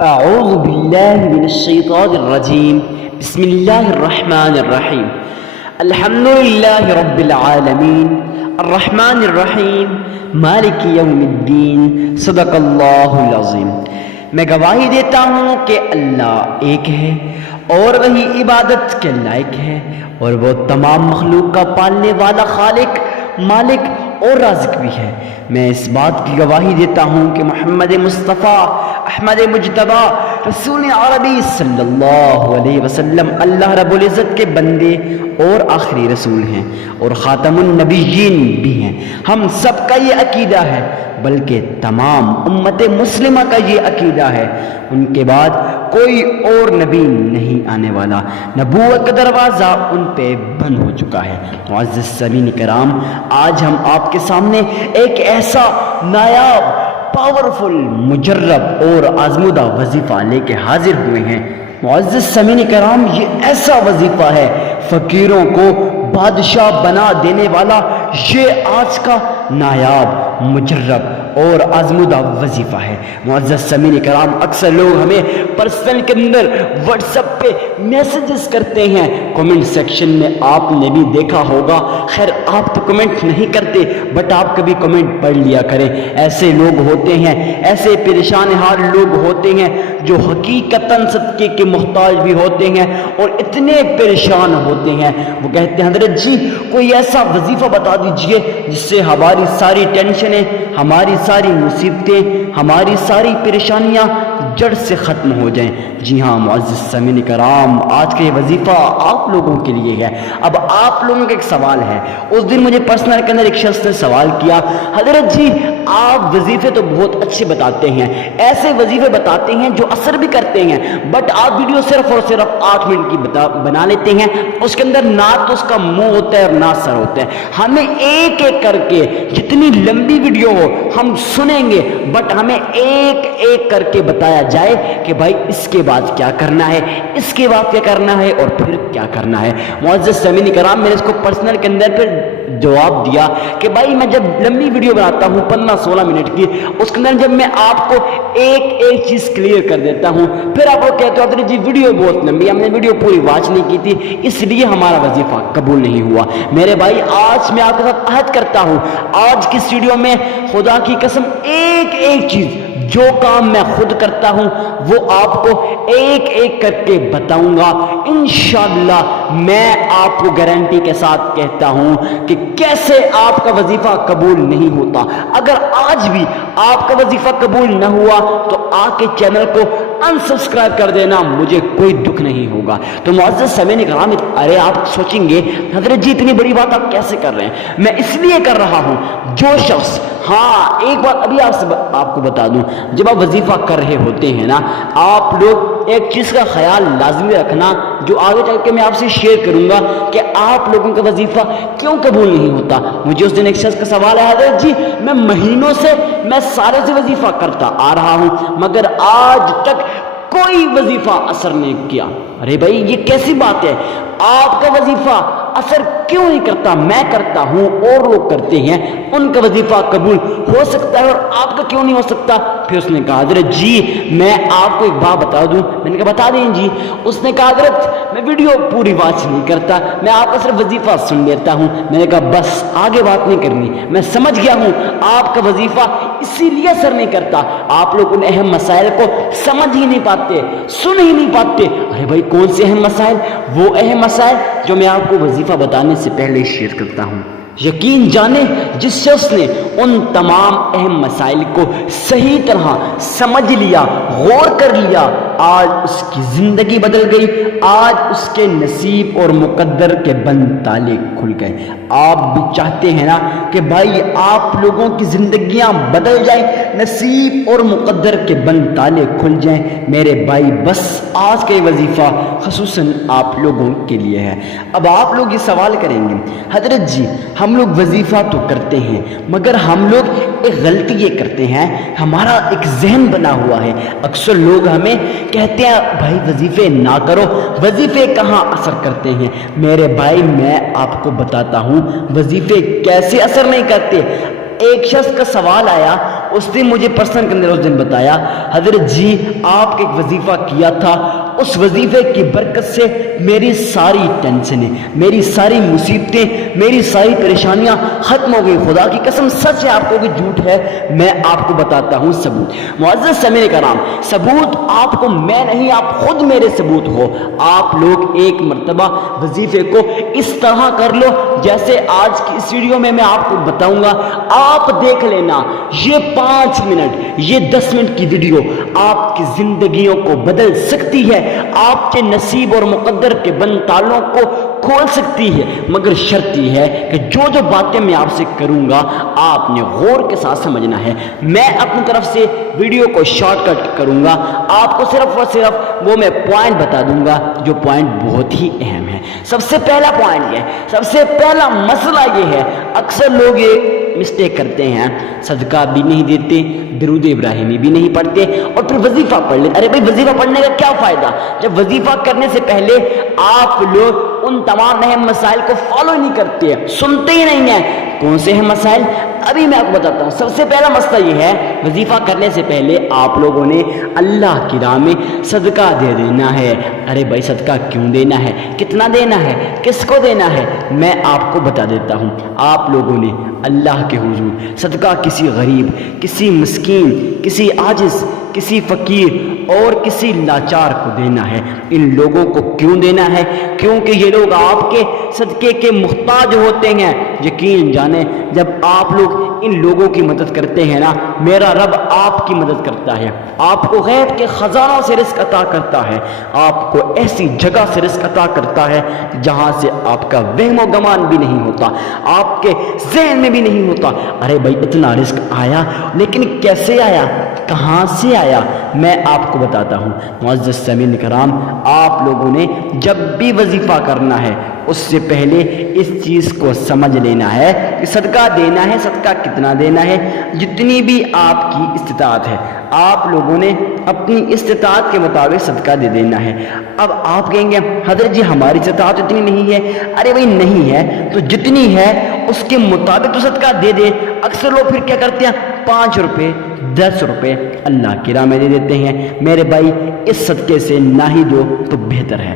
أعوذ بالله من الشيطان الرجيم بسم الله الرحمن الرحيم الحمد لله رب العالمين الرحمن الرحیم مالک یوم الدین صدق اللہ العظیم۔ میں گواہی دیتا ہوں کہ اللہ ایک ہے اور وہی عبادت کے لائق ہے، اور وہ تمام مخلوق کا پالنے والا خالق، مالک اور رازق بھی ہے۔ میں اس بات کی گواہی دیتا ہوں کہ محمد مصطفیٰ احمد مجتبیٰ رسول عربی صلی اللہ علیہ وسلم اللہ رب العزت کے بندے اور آخری رسول ہیں اور خاتم النبیین بھی ہیں۔ ہم سب کا یہ عقیدہ ہے، بلکہ تمام امت مسلمہ کا یہ عقیدہ ہے، ان کے بعد کوئی اور نبی نہیں آنے والا، نبوت کا دروازہ ان پہ بند ہو چکا ہے۔ معزز سامعین کرام، آج ہم آپ کے سامنے ایک ایسا نایاب، پاورفل، مجرب اور آزمودہ وظیفہ لے کے حاضر ہوئے ہیں۔ معزز سامعین کرام، یہ ایسا وظیفہ ہے فقیروں کو بادشاہ بنا دینے والا، یہ آج کا نایاب، مجرب اور آزمودہ وظیفہ ہے۔ معزز سامعین کرام، اکثر لوگ ہمیں پرسنل کے اندر واٹس ایپ پہ میسیجز کرتے ہیں، کمنٹ سیکشن میں آپ نے بھی دیکھا ہوگا۔ خیر، آپ تو کمنٹ نہیں کرتے، بٹ آپ کبھی کمنٹ پڑھ لیا کریں۔ ایسے لوگ ہوتے ہیں، ایسے پریشان حال لوگ ہوتے ہیں جو حقیقتاً صدقے کے محتاج بھی ہوتے ہیں اور اتنے پریشان ہوتے ہیں، وہ کہتے ہیں حضرت جی کوئی ایسا وظیفہ بتا دیجئے جس سے ہماری ساری ٹینشنیں، ہماری ساری مصیبتیں، ہماری ساری پریشانیاں جڑ سے ختم ہو جائیں۔ جی ہاں معزز سامعین کرام، آج کا یہ وظیفہ آپ لوگوں کے لیے ہے۔ اب آپ لوگوں کا ایک سوال ہے، اس دن مجھے پرسنل کے اندر ایک شخص نے سوال کیا، حضرت جی آپ وظیفے تو بہت اچھے بتاتے ہیں، ایسے وظیفے بتاتے ہیں جو اثر بھی کرتے ہیں، بٹ آپ ویڈیو صرف اور صرف 8 منٹ کی بنا لیتے ہیں، اس کے اندر نہ تو اس کا منہ ہوتا ہے اور نہ سر ہوتا ہے۔ ہمیں ایک ایک کر کے جتنی لمبی ویڈیو ہو ہم سنیں گے، بٹ ہمیں ایک ایک کر کے بتایا جائے کہ بھائی اس کے بعد کیا کرنا ہے، اس کے بعد کیا کرنا ہے اور پھر کیا کرنا ہے۔ معزز سامعین کرام، میں نے اس کو پرسنل کے اندر پھر جواب دیا کہ بھائی میں جب لمبی ویڈیو بناتا ہوں 15-16 منٹ کی، اس کے اندر جب میں آپ کو ایک ایک چیز کلیئر کر دیتا ہوں، پھر آپ لوگ کہتے ہو حضرت جی ویڈیو بہت لمبی ہے، ہم نے ویڈیو پوری واچ نہیں کی تھی اس لیے ہمارا وظیفہ قبول نہیں ہوا۔ میرے بھائی، آج میں آپ کے ساتھ عہد کرتا ہوں، آج کی اس ویڈیو میں خدا کی قسم ایک ایک چیز، جو کام میں خود کرتا ہوں وہ آپ کو ایک ایک کر کے بتاؤں گا۔ انشاءاللہ میں آپ کو گارنٹی کے ساتھ کہتا ہوں کہ کیسے آپ کا وظیفہ قبول نہیں ہوتا۔ اگر آج بھی آپ کا وظیفہ قبول نہ ہوا تو آ کے چینل کو انسبسکرائب کر دینا، مجھے کوئی دکھ نہیں ہوگا۔ تو معزز سامعین کرام، ارے آپ سوچیں گے حضرت جی اتنی بڑی بات آپ کیسے کر رہے ہیں؟ میں اس لیے کر رہا ہوں، جو شخص، ہاں ایک بات ابھی آپ کو بتا دوں، جب آپ وظیفہ کر رہے ہوتے ہیں نا، آپ لوگ ایک چیز کا خیال لازمی رکھنا جو آگے چل کے میں آپ سے شیئر کروں گا کہ آپ لوگوں کا وظیفہ کیوں قبول نہیں ہوتا۔ مجھے اس دن ایک شخص کا سوال ہے، حضرت جی میں مہینوں سے میں سارے سے وظیفہ کرتا آ رہا ہوں مگر آج تک کوئی وظیفہ اثر نہیں کیا۔ ارے بھائی یہ کیسی بات ہے؟ آپ کا وظیفہ اثر کیوں نہیں کرتا؟ میں کرتا ہوں اور لوگ کرتے ہیں، ان کا وظیفہ قبول ہو سکتا ہے اور آپ کا کیوں نہیں ہو سکتا؟ پھر اس نے کہا حضرت جی میں آپ کو ایک بات بتا دوں۔ میں نے کہا بتا دیں جی۔ اس نے کہا حضرت میں ویڈیو پوری واچ نہیں کرتا، میں آپ کا صرف وظیفہ سن لیتا ہوں۔ میں نے کہا بس آگے بات نہیں کرنی، میں سمجھ گیا ہوں آپ کا وظیفہ اسی لیے اثر نہیں کرتا، آپ لوگ ان اہم مسائل کو سمجھ ہی نہیں پاتے، سن ہی نہیں پاتے۔ ارے بھائی کون سے اہم مسائل؟ وہ اہم مسائل جو میں آپ کو وظیفہ بتانے سے پہلے شیئر کرتا ہوں۔ یقین جانے جس شخص نے ان تمام اہم مسائل کو صحیح طرح سمجھ لیا، غور کر لیا، آج اس کی زندگی بدل گئی، آج اس کے نصیب اور مقدر کے بند تالے کھل گئے۔ آپ بھی چاہتے ہیں نا کہ بھائی آپ لوگوں کی زندگیاں بدل جائیں، نصیب اور مقدر کے بند تالے کھل جائیں؟ میرے بھائی بس آج کا یہ وظیفہ خصوصاً آپ لوگوں کے لیے ہے۔ اب آپ لوگ یہ سوال کریں گے حضرت جی ہم لوگ وظیفہ تو کرتے ہیں مگر ہم لوگ ایک غلطی یہ کرتے ہیں، ہمارا ایک ذہن بنا ہوا ہے، اکثر لوگ ہمیں کہتے ہیں بھائی وظیفے نہ کرو، وظیفے کہاں اثر کرتے ہیں؟ میرے بھائی میں آپ کو بتاتا ہوں وظیفے کیسے اثر نہیں کرتے۔ ایک شخص کا سوال آیا، اس نے مجھے پرسنل کے اندر اس دن بتایا حضرت جی آپ کا ایک وظیفہ کیا تھا، اس وظیفے کی برکت سے میری ساری ٹینشنیں، میری ساری مصیبتیں، میری ساری پریشانیاں ختم ہو گئی۔ خدا کی قسم سچ ہے، آپ کو کہ جھوٹ ہے، میں آپ کو بتاتا ہوں ثبوت۔ معزز سامعین کرام، ثبوت آپ کو میں نہیں، آپ خود میرے ثبوت ہو۔ آپ لوگ ایک مرتبہ وظیفے کو اس طرح کر لو جیسے آج کی اس ویڈیو میں آپ کو بتاؤں گا، آپ دیکھ لینا، یہ 5 منٹ، یہ 10 منٹ کی ویڈیو آپ کی زندگیوں کو بدل سکتی ہے، آپ کے نصیب اور مقدر کے بند تالوں کو کھول سکتی ہے، مگر شرط یہ ہے کہ جو باتیں میں آپ سے کروں گا آپ نے غور کے ساتھ سمجھنا ہے۔ میں اپنی طرف سے ویڈیو کو شارٹ کٹ کروں گا، آپ کو صرف اور صرف وہ میں پوائنٹ بتا دوں گا جو پوائنٹ بہت ہی اہم ہے۔ سب سے پہلا پوائنٹ یہ، سب سے پہلا مسئلہ یہ ہے، اکثر لوگ یہ مسٹیک کرتے ہیں، صدقہ بھی نہیں دیتے، درود ابراہیمی بھی نہیں پڑھتے اور پھر وظیفہ پڑھ لیتے۔ ارے بھائی وظیفہ پڑھنے کا کیا فائدہ جب وظیفہ کرنے سے پہلے آپ لوگ ان تمام اہم مسائل کو فالو نہیں کرتے، سنتے ہی نہیں ہیں۔ کون سے ہیں مسائل؟ ابھی میں آپ کو بتاتا ہوں۔ سب سے پہلا مسئلہ یہ ہے، وظیفہ کرنے سے پہلے آپ لوگوں نے اللہ کی راہ میں صدقہ دے دینا ہے۔ ارے بھائی صدقہ کیوں دینا ہے، کتنا دینا ہے، کس کو دینا ہے، میں آپ کو بتا دیتا ہوں۔ آپ لوگوں نے اللہ کے حضور صدقہ کسی غریب، کسی مسکین، کسی عاجز، کسی فقیر اور کسی لاچار کو دینا ہے۔ ان لوگوں کو کیوں دینا ہے؟ کیونکہ یہ لوگ آپ کے صدقے کے محتاج ہوتے ہیں۔ یقین جانیں جب آپ لوگ ان لوگوں کی مدد کرتے ہیں نا، میرا رب آپ کی مدد کرتا ہے، آپ کو غیب کے خزانوں سے رزق عطا کرتا ہے، آپ کو ایسی جگہ سے رزق عطا کرتا ہے جہاں سے آپ کا وہم و گمان بھی نہیں ہوتا، آپ کے ذہن میں بھی نہیں ہوتا۔ ارے بھائی اتنا رزق آیا، لیکن کیسے آیا، کہاں سے آیا، میں آپ کو بتاتا ہوں۔ معزز سامعین کرام، آپ لوگوں نے جب بھی وظیفہ کرنا ہے اس سے پہلے اس چیز کو سمجھ لینا ہے کہ صدقہ دینا ہے، صدقہ کتنا دینا ہے، جتنی بھی آپ کی استطاعت ہے آپ لوگوں نے اپنی استطاعت کے مطابق صدقہ دے دینا ہے۔ اب آپ کہیں گے حضرت جی ہماری استطاعت اتنی نہیں ہے۔ ارے بھائی نہیں ہے تو جتنی ہے اس کے مطابق تو صدقہ دے دے۔ اکثر لوگ پھر کیا کرتے ہیں، 5 روپے 10 روپے اللہ کی راہ میں دے دیتے ہیں۔ میرے بھائی اس صدقے سے نہ ہی دو تو بہتر ہے۔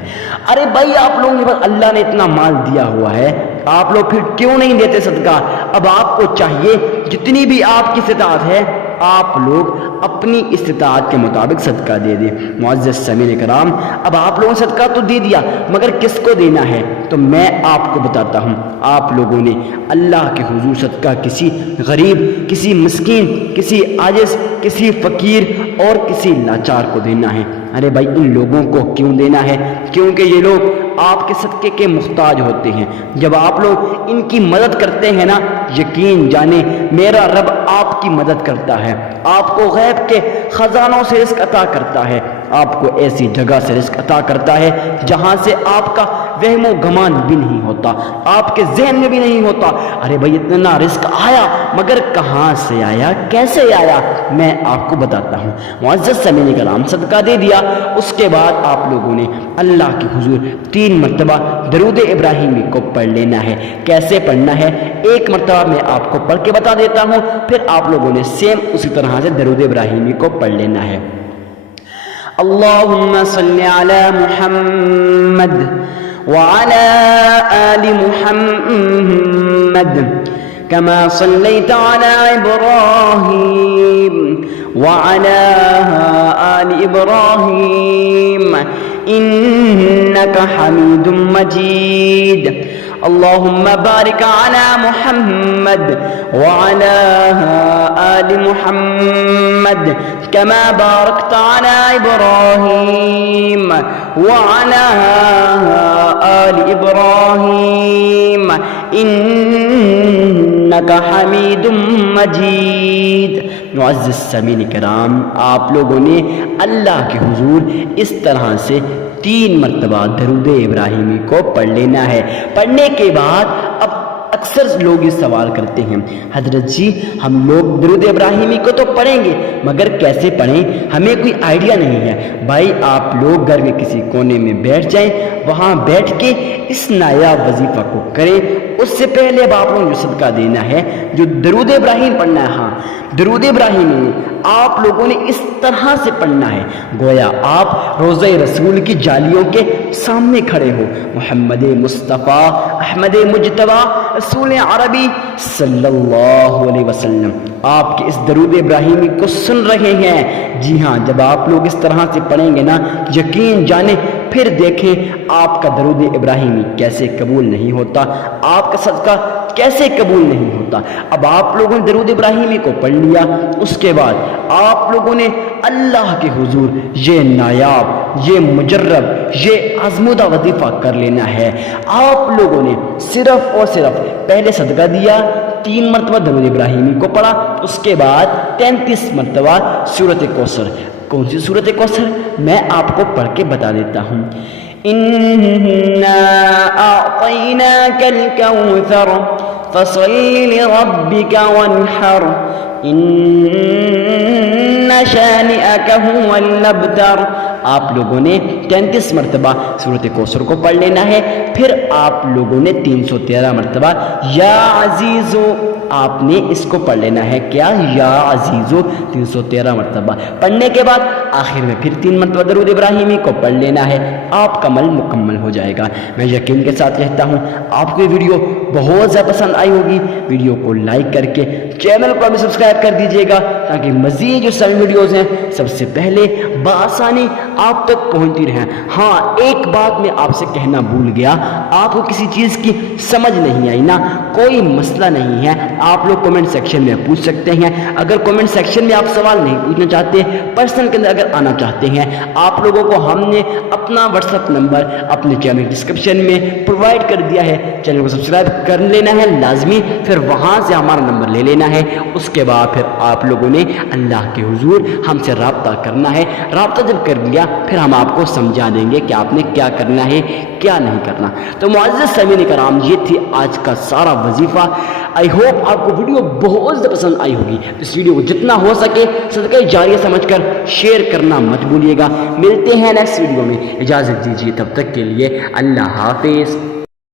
ارے بھائی آپ لوگوں نے اللہ نے اتنا مال دیا ہوا ہے، آپ لوگ پھر کیوں نہیں دیتے صدقہ؟ اب آپ کو چاہیے جتنی بھی آپ کی استطاعت ہے آپ لوگ اپنی استطاعت کے مطابق صدقہ دے دیں۔ معزز سامعین کرام، اب آپ لوگوں نے صدقہ تو دے دیا مگر کس کو دینا ہے؟ تو میں آپ کو بتاتا ہوں۔ آپ لوگوں نے اللہ کے حضور صدقہ کسی غریب، کسی مسکین، کسی عاجز، کسی فقیر اور کسی لاچار کو دینا ہے۔ ارے بھائی ان لوگوں کو کیوں دینا ہے؟ کیونکہ یہ لوگ آپ کے صدقے کے محتاج ہوتے ہیں۔ جب آپ لوگ ان کی مدد کرتے ہیں نا، یقین جانیں میرا رب آپ کی مدد کرتا ہے، آپ کو غیب کے خزانوں سے رزق عطا کرتا ہے، آپ کو ایسی جگہ سے رزق عطا کرتا ہے جہاں سے آپ کا وہم و گمان بھی نہیں ہوتا، آپ کے ذہن میں بھی نہیں ہوتا۔ ارے بھائی اتنا رزق آیا مگر کہاں سے آیا، کیسے آیا، میں آپ کو بتاتا ہوں۔ معزز سامعین کرام، صدقہ دے دیا، اس کے بعد آپ لوگوں نے اللہ کے حضور 3 مرتبہ درود ابراہیمی کو پڑھ لینا ہے۔ کیسے پڑھنا ہے ایک مرتبہ میں آپ کو پڑھ کے بتا دیتا ہوں، پھر آپ لوگوں نے سیم اسی طرح سے درود ابراہیمی کو پڑھ لینا ہے۔ اللہم صلی علی محمد وعلى آل محمد كما صليت على إبراهيم وعلى آل إبراهيم إنك حميد مجيد اللهم بارك على محمد وعلى آل محمد كما باركت على إبراهيم وعلى آل إبراهيم إنك حميد مجيد۔ معزز سامعین کرام، آپ لوگوں نے اللہ کے حضور اس طرح سے 3 مرتبہ درود ابراہیمی کو پڑھ لینا ہے۔ پڑھنے کے بعد اب اکثر لوگ یہ سوال کرتے ہیں حضرت جی ہم لوگ درود ابراہیمی کو تو پڑھیں گے مگر کیسے پڑھیں ہمیں کوئی آئیڈیا نہیں ہے۔ بھائی آپ لوگ گھر کے کسی کونے میں بیٹھ جائیں، وہاں بیٹھ کے اس نایاب وظیفہ کو کریں۔ اس سے پہلے اب آپ لوگوں کو صدقہ دینا ہے، جو درود ابراہیم پڑھنا ہے۔ ہاں درود ابراہیم آپ لوگوں نے اس طرح سے پڑھنا ہے گویا آپ روضہ رسول کی جالیوں کے سامنے کھڑے ہو۔ محمد مصطفیٰ احمد مجتبی رسول عربی صلی اللہ علیہ وسلم آپ کے اس درود ابراہیمی کو سن رہے ہیں۔ جی ہاں، جب آپ لوگ اس طرح سے پڑھیں گے نا، یقین جانیں پھر دیکھیں آپ کا درود ابراہیمی کیسے قبول نہیں ہوتا، آپ کا صدقہ کیسے قبول نہیں ہوتا۔ اب آپ لوگوں نے درود ابراہیمی کو پڑھ لیا، اس کے بعد آپ لوگوں نے اللہ کے حضور یہ نایاب، یہ مجرب، یہ آزمودہ وظیفہ کر لینا ہے۔ آپ لوگوں نے صرف اور صرف پہلے صدقہ دیا، 3 مرتبہ درود ابراہیمی کو پڑھا، اس کے بعد 33 مرتبہ سورۃ کوثر۔ کون سی سورۃ کوثر؟ میں آپ کو پڑھ کے بتا دیتا ہوں۔ اِنَّا أَعْطَيْنَاكَ الْكَوْثَرَ فَصَلِّ لِرَبِّكَ وَانْحَرْ إِنَّ شَانِئَكَ هُوَ الْأَبْتَرُ۔ آپ لوگوں نے 33 مرتبہ سورۃ کوثر کو پڑھ لینا ہے، پھر آپ لوگوں نے 313 مرتبہ یا عزیزو آپ نے اس کو پڑھ لینا ہے۔ کیا؟ یا عزیزو 313 مرتبہ پڑھنے کے بعد آخر میں پھر 3 مرتبہ درود ابراہیمی کو پڑھ لینا ہے، آپ کا عمل مکمل ہو جائے گا۔ میں یقین کے ساتھ کہتا ہوں آپ کو یہ ویڈیو بہت زیادہ پسند آئی ہوگی۔ ویڈیو کو لائک کر کے چینل کو بھی سبسکرائب کر دیجیے گا تاکہ مزید جو ساری ویڈیوز ہیں سب سے پہلے بآسانی آپ تک پہنچتی رہیں۔ ہاں ایک بات میں آپ سے کہنا بھول گیا، آپ کو کسی چیز کی سمجھ نہیں آئی نا، کوئی مسئلہ نہیں ہے، آپ لوگ کمنٹ سیکشن میں پوچھ سکتے ہیں۔ اگر کمنٹ سیکشن میں آپ سوال نہیں پوچھنا چاہتے، پرسنل کے اندر اگر آنا چاہتے ہیں، آپ لوگوں کو ہم نے اپنا واٹس ایپ نمبر اپنے چینل ڈسکرپشن میں پرووائڈ کر دیا ہے، چینل کو سبسکرائب کر لینا ہے لازمی، پھر وہاں سے ہمارا نمبر لے لینا ہے۔ اس کے بعد پھر آپ لوگوں نے اللہ کے حضور ہم سے رابطہ کرنا ہے۔ رابطہ جب کر لیا پھر ہم آپ کو سمجھا دیں گے کہ آپ نے کیا کرنا ہے کیا نہیں کرنا۔ تو معزز سامعین کرام، یہ تھی آج کا سارا وظیفہ۔ آئی ہوپ آپ کو ویڈیو بہت زیادہ پسند آئی ہوگی۔ اس ویڈیو کو جتنا ہو سکے صدقہ جاریہ سمجھ کر شیئر کرنا مت بھولیے گا۔ ملتے ہیں نیکسٹ ویڈیو میں، اجازت دیجیے تب تک کے لیے اللہ حافظ۔